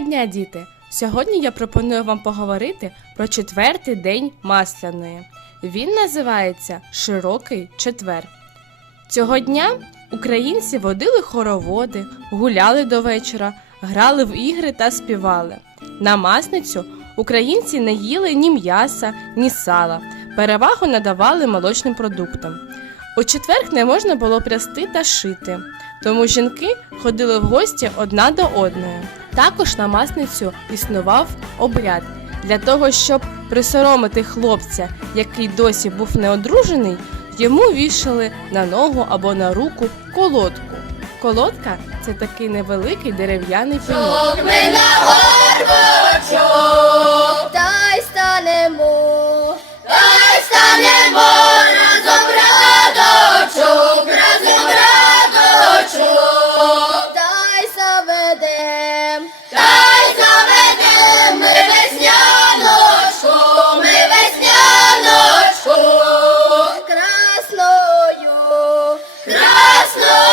дня, діти! Сьогодні я пропоную вам поговорити про четвертий день Масляної. Він називається Широкий четвер. Цього дня українці водили хороводи, гуляли до вечора, грали в ігри та співали. На масницю українці не їли ні м'яса, ні сала, перевагу надавали молочним продуктам. У четверг не можна було прясти та шити, тому жінки ходили в гості одна до одної. Також на масницю існував обряд для того, щоб присоромити хлопця, який досі був неодружений, йому вішали на ногу або на руку колодку. Колодка це такий невеликий дерев'яний пеньок. Just look.